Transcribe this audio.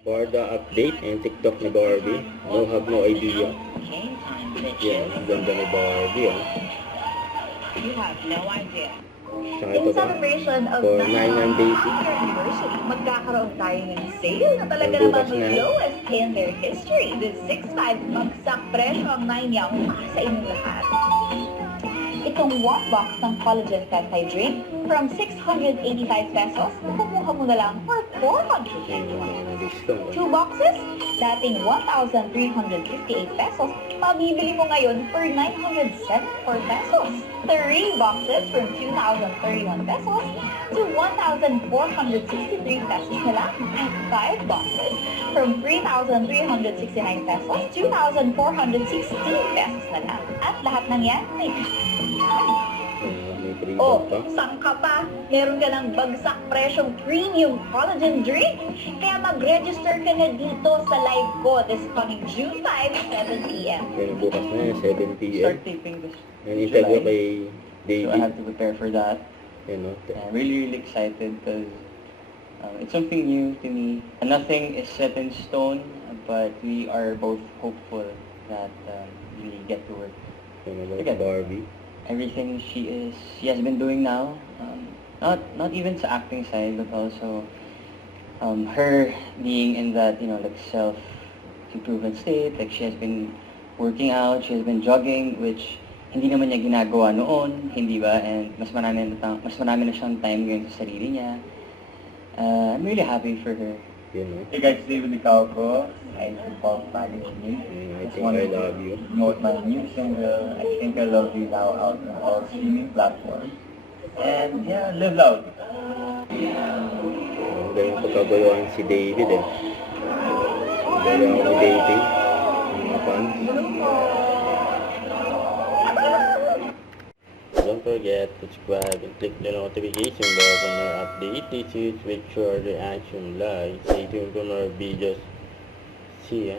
For the update and TikTok ni Barbie, no have no idea. Yan, ang ganda ni Barbie, ah. You have no idea. Tsaka In ito pa, celebration of for 9 99 Basic. anniversary, magkakaroon tayo ng sale na talaga Ang namang bukas na. lowest in their history. With 6.5 bagsak presyo ang 9 yang para sa inyong lahat. Itong one box ng collagen peptide drink from 685 pesos, kumuha mo na lang for 451 Yan yung mga discount. 2 boxes, dating 1,358 pesos, mabibili mo ngayon for 974 pesos. 3 boxes from 2,031 pesos to 1,463 pesos na lang. And 5 boxes from 3,369 pesos, 2,416 pesos na lang. At lahat ng yan, may May free Oh, pa. saan ka pa? Meron ka ng bagsak presyong premium collagen drink? Kaya mag-register ka na dito sa live ko this coming June 5, 7 p.m. Yan, bukas na yan, 7 p.m. Start taping this Yan, interview July. kay So I David. have to prepare for that. Yan, no? I'm really excited because it's something new to me. Nothing is set in stone, but we are both hopeful that we get to work. Yan, about Again. Barbie. Everything she has been doing now, not even sa acting side, but also her being in that like self improvement state. Like she has been working out, she has been jogging, which hindi naman niya ginagawa noon, hindi ba? And mas marami na siyang time ngayon sa sarili niya. I'm really happy for her. Yan, no? Hey guys, David Nicalco. I support Magazine. I think I love you. Promote my new single, I Think I Love You Now, out on all streaming platforms. And yeah, live loud. Ang galing pagkagayaan si David, eh. Ang galing ako ni David. Mga fans. Don't forget to subscribe and click the notification bell for more updates. Make sure the action like. Stay tuned for more videos. See ya.